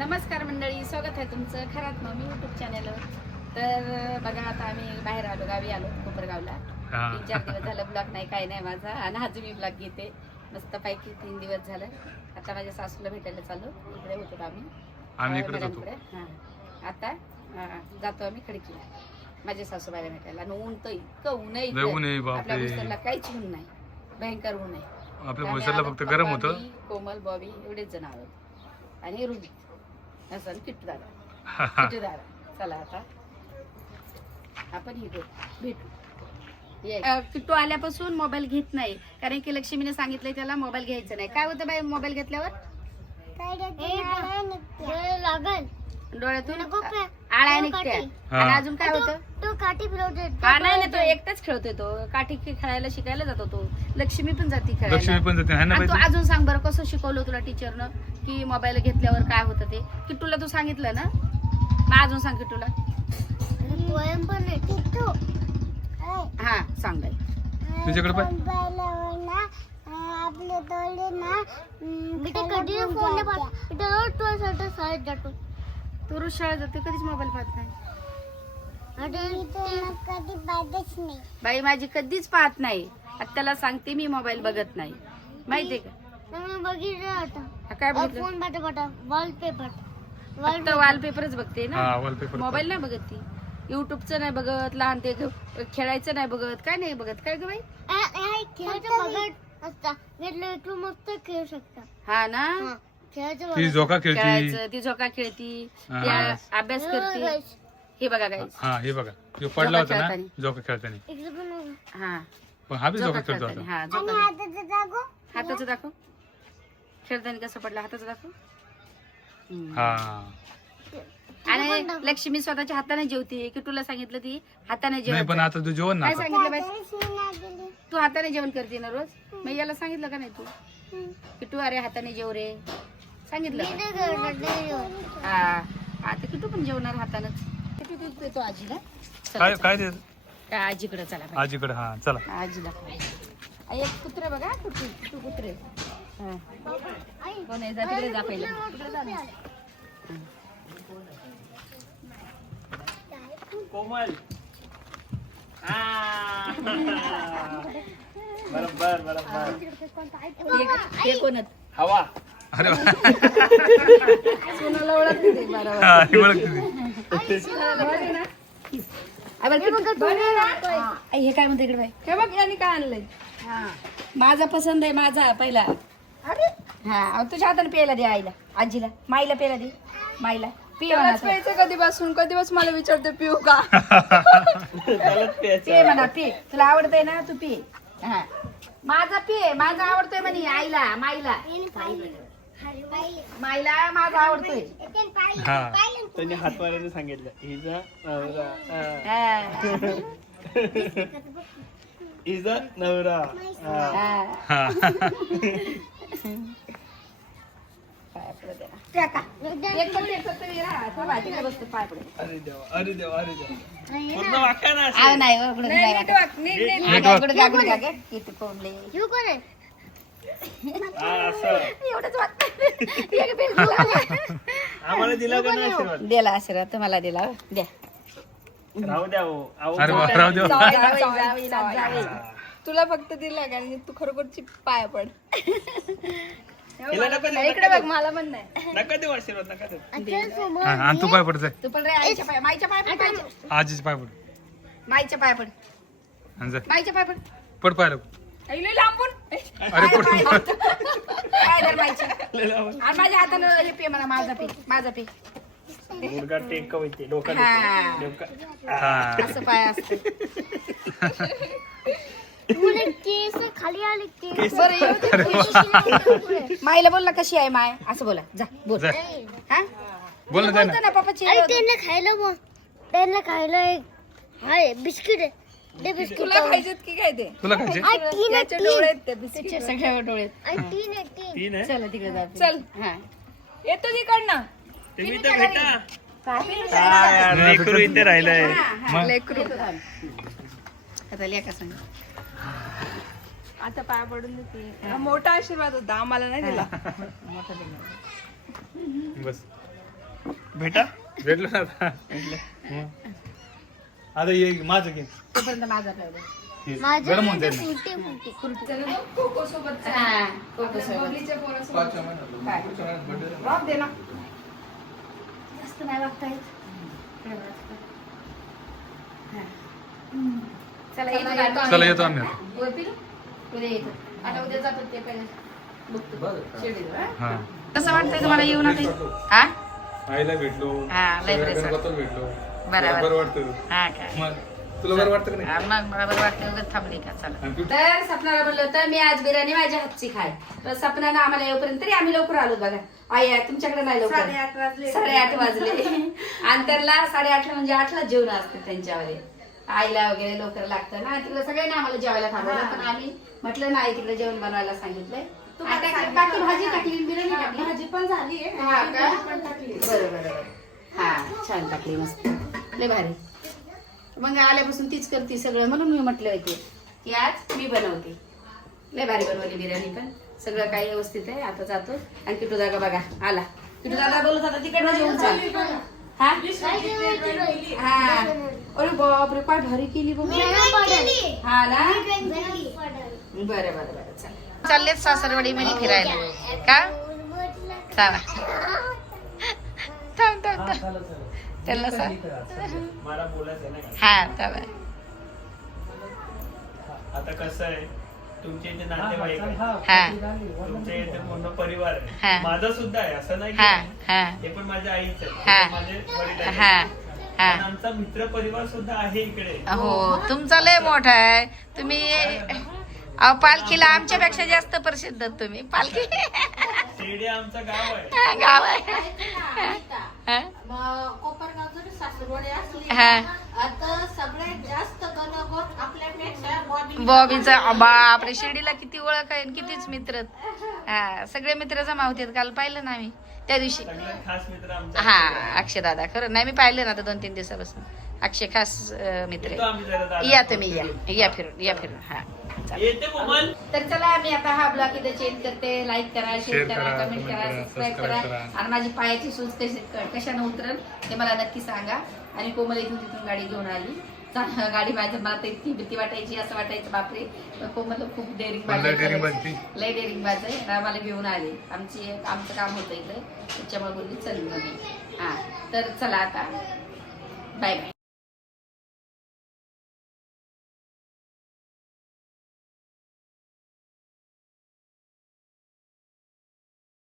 नमस्कार मंडळी, स्वागत आहे तुमचं खरात मम्मी यूट्यूब चॅनलवर. तर बघा, आता आम्ही बाहेर आलो, गावी आलो कोपरगावला. 3-4 दिवस झालं ब्लॉग नाही, काय नाही माझा. आणि आज मी ब्लॉग घेते मस्तपैकी. 3 दिवस झालं. आता माझ्या सासूला भेटायला चाललो. इकडे होतो आम्ही इकडे होतो. हां, आता जातो आम्ही खडकीला माझ्या सासूबाईला भेटायला. आणि ऊन तर इतकं ऊन आहे, आपल्या भुसरला काहीच ऊन नाही, भयंकर ऊन आहे. आपल्या भुसरला फक्त गरम होतं. कोमल, बॉबी एवढेच जण आहोत आणि रुबी असं किट्टू दादा. चला आता आपण भेटू. किट्टू आल्यापासून मोबाईल घेत नाही, कारण की लक्ष्मीने सांगितलंय त्याला मोबाईल घ्यायचं नाही. काय होतं बाई मोबाईल घेतल्यावर? डोळ्यातून आळ्या निघत्या. आणि अजून काय होतं? तो काठी फिरवतो. हा नाही, तो एकटाच खेळतोय. तो काठी खेळायला शिकायला जातो. तो लक्ष्मी पण जाते खेळायला. तू अजून सांग बरं, कसं शिकवलं तुला टीचरनं की मोबाईल घेतल्यावर काय होतं ते? किट्टूला तू सांगितलं ना, मग अजून सांग किट्टूला. पोयम पण आहे किट्टू. हा सांग बाई. तुझ्याकडे पण आपले तोडले ना. बेटा कधी फोन नाही पाहत. बेटा रोज तुझ्यासाठी शाळेत जातो. तू रोज शाळेत जाते, कधीच मोबाईल पाहत नाही. कधी पाहतच नाही बाई, माझी कधीच पाहत नाही. आत्याला सांगते मी मोबाईल बघत नाही, माहितीये का? बघितलं हा, होता. काय बघितलं? फोन पाठा वॉलपेपर. फक्त वॉलपेपरच बघते ना, वॉलपेपर. मोबाईल नाही बघत ती. युट्यूबचं नाही बघत, लहान ते खेळायचं नाही बघत, काय नाही बघत. काय ग बाई? खेळायचं बघत असता घेतलं तू मस्त खेळू शकता. हा ना, खेळायचं ती झोका खेळती. खेळायचं, ती झोका खेळती, अभ्यास करते. हे बघा काय, हा हे बघा, तो पडला होता ना झोका खेळताना. इकडे पण हा पण हा बी झोका खेळतो खेळताना. आता. हा, आणि झोका. हाताचं दाखव. हाताचं दाखव. खेळताना कसं पडला, हाताचं दाखव. हा आणि लक्ष्मी स्वतःच्या हाताने जेवते, की तुला सांगितलं ती हाताने नाही, जेवण. पण आता तू जेवण ना काय आता. सांगितलं बाई? गेली. तू हाताने जेवण करते ना रोज, मग याला सांगितलं का नाही तू की तू अरे हाताने जेव रे? सांगितलं का? हा, आता की तू पण जेवणार हातानच. किती दूध देतो आजीला? काय काय ते काय आजीकडे चला बाई. आजीकडे. हा चला. आजीला एक कुत्रे बघा, कुठे कुत्रे. हा. कोण आहे? जा तिकडे, जा पहिलं. तिकडे जा ना. कोमल. बरोबर बरोबर. हे कोण आहेत? हवा. अरे वा. सोनाला ओळखते ते बरोबर. हा, ही ओळखते ती. हे काय म्हणते इकडे बाई? हे बघ यांनी काय आणलंय. माझा पसंद आहे, माझा पहिला. हा, तुझ्या हाताने प्यायला दे आईला, आजीला, माईला प्यायला दे. माईला प्यायचं कधीपासून मला विचारते पिऊ का? पे म्हणा, पे. तुला आवडतंय ना, तू पे. हा, माझा पे, माझा आवडतोय म्हणे आईला, माईला. माईला माझा आवडतोय. हा त्यांनी हातवाल्याने सांगितलं हिजा हिजा नवरा. हा अरे देवा अरे देवा अरे देवा. पूर्ण वाक्य ना आव नाही हो, इकडं नाही वाटत. इकडं गागड गागे, इथं कोंबले. येऊ कोण आहे? असं एवढंच वाटतं. एक बिल दिला. आम्हाला दिला का नाही आशीर्वाद? दिला आशीर्वाद, तुम्हाला दिला हो. द्या. राहू द्या हो. अहो, अरे वा, राहू दे. जावई. तुला फक्त दिला कारण तू खरोखरची पाया पड. हिला नका देऊ, इकडे बघ, मला पण नाही. नका देऊ आशीर्वाद नका देऊ. हा, आणि तू पाय पडत जाय. तू पण रे आईच्या पाय, माईच्या पाय पड, आजीचे पाय पड. माईच्या पाय पड, आणि जाय. माईच्या पाय पड. पड पाय लवकर. लई लांबून. अरे पड. काय दर माईच्या. आणि माझ्या हातानं हे पे म्हणा, माझा पे, माझा पे. मुलगा टेक होते डोका हा. डोका. हा असं पाय असतं. तुला केस खाली आले केस. बरं, येऊ दे. माईला बोल ना, कशी आहे माय, असं बोला. जा बोल. जाय. हा, बोल ना, जाय ना. बोलतो ना पप्पाची. अरे त्यांना खायला बघ. त्यांना खायला एक हाय बिस्किट आहे. ते बिस्किट तुला खायचेत की काय ते? तुला खायचे? याचे डोळे आहेत ते बिस्किट. सगळ्या डोळे. तीन आहे तीन. तीन आहे. चला तिकडे जा. चल, हा. येतो तिकडनं. तुम्ही तर भेटा. काय? लेकरू इथे राहिलंय. मग? लेकरू. आता लेका सांग. आता पाया पडून देते. मोठा आशीर्वाद होता, आम्हाला नाही दिला. बस. भेटा भेटलो ना आता आता ये माझं घे तोपर्यंत माझा पाहिजे हे माझ्या गरम होऊन जाईल ना. खो सोबत हा कोको सोबत बबलीच्या पोरासोबत वाफ दे ना जास्त नाही वागता येत हा. चला येतो ना. चला येतो आम्ही आता. वर पिलो? उद्या येतो आता उद्या जातो ते पहिले बघतो शिर्डीला, हा? हा कसं वाटतंय तुम्हाला येऊन आता हा आईला भेटलो हा, लय बरं झालं. गणपतीला भेटलो बरोबर. बरं वाटतं हा काय मग तुला बरं वाटतं का नाही हा, मग मला बरं वाटतं उगाच थांबली का चला आणि तू- तर सपनाला बोललो होतं मी आज बिर्याणी माझ्या हातची खाय तर सपनानं आम्हाला येऊपर्यंत तरी आम्ही लवकर आलो बघा आई तुमच्याकडे नाही लवकर 8:30 वाजले आणि त्यांना 8:30 म्हणजे 8ला जेवण असते त्यांच्यावर आईला वगैरे लवकर लागतं ना तिकडे सगळ्यांना आम्हाला जेवायला थांबवलं पण आम्ही म्हटलं नाही तिकडे जेवण बनवायला सांगितलंय बाकी भाजी टाकली बिर्याणी टाकली भाजी पण झाली हा का बरोबर हा छान टाकली मस्त लय भारी मग आल्यापासून तीच करते सगळं म्हणून मी म्हटलं होते की आज मी बनवते लय भारी बनवली बिर्याणी पण सगळं काही व्यवस्थित आहे आता जातो आणि किटू दादा बघा आला किटू दादा बोलत होता तिकडनं जेवण चाल हा हा अरे बापरे काय भारी केली बघ हा ना बरं बरं बरं चल चाललेत सासरवाडी मध्ये फिरायला का चला थांब थांब थांब त्यांना सांग मला बोलायचं नाही हा चला आता कसं आहे तुमच्या इथे नातेवाईक आहे हा तुमच्या इथे पूर्ण परिवार हा. आहे माझा सुद्धा आहे असं नाही हा की हा हे पण माझ्या आईच हा. आहे माझे वडील आहेत. हा हा पण आमचा मित्र परिवार सुद्धा आहे इकडे हो तुमचा लय मोठा आहे तुम्ही अहो पालखीला आमच्यापेक्षा जास्त प्रसिद्ध तुम्ही पालखी शेडी आमचं गाव आहे गाव आहे हा? कोपरगाव जरी सासरवाडी असली हा आता सगळ्यात जास्त गणगोत आपल्यापेक्षा बॉबी बॉबीचा बापरे शिर्डीला किती ओळख आहे आणि कितीच मित्र हा सगळे मित्र जमा होते काल पाहिलं ना आम्ही त्या दिवशी सगळ्यात खास मित्र आमचा हा अक्षय दादा खरं नाही मी पाहिलं ना आता 2-3 दिवसापासून अक्षय खास मित्र येतो आम्ही जरा दादा. या तुम्ही या फिरून हा चालेल. येते कोमल तर चला मी आता हा ब्लॉग इथे चेंज करते लाईक करा शेअर Share करा करा, कमेंट comment करा करा, सबस्क्राईब subscribe करा करा. आणि माझी पायाची सूज कशाने उतरल ते मला नक्की सांगा आणि कोमल इथून तिथून गाडी घेऊन आली गाडी माझ्या मला तर इतकी भीती वाटायची असं वाटायचं बापरे पण कोमल खूप डेअरिंग लय daring बाजती. लय डेअरिंग बाज आहे आणि आम्हाला घेऊन आले आमचं काम होतं इकडे त्याच्यामुळे बोलली चल मग मी हा तर चला आता बाय बाय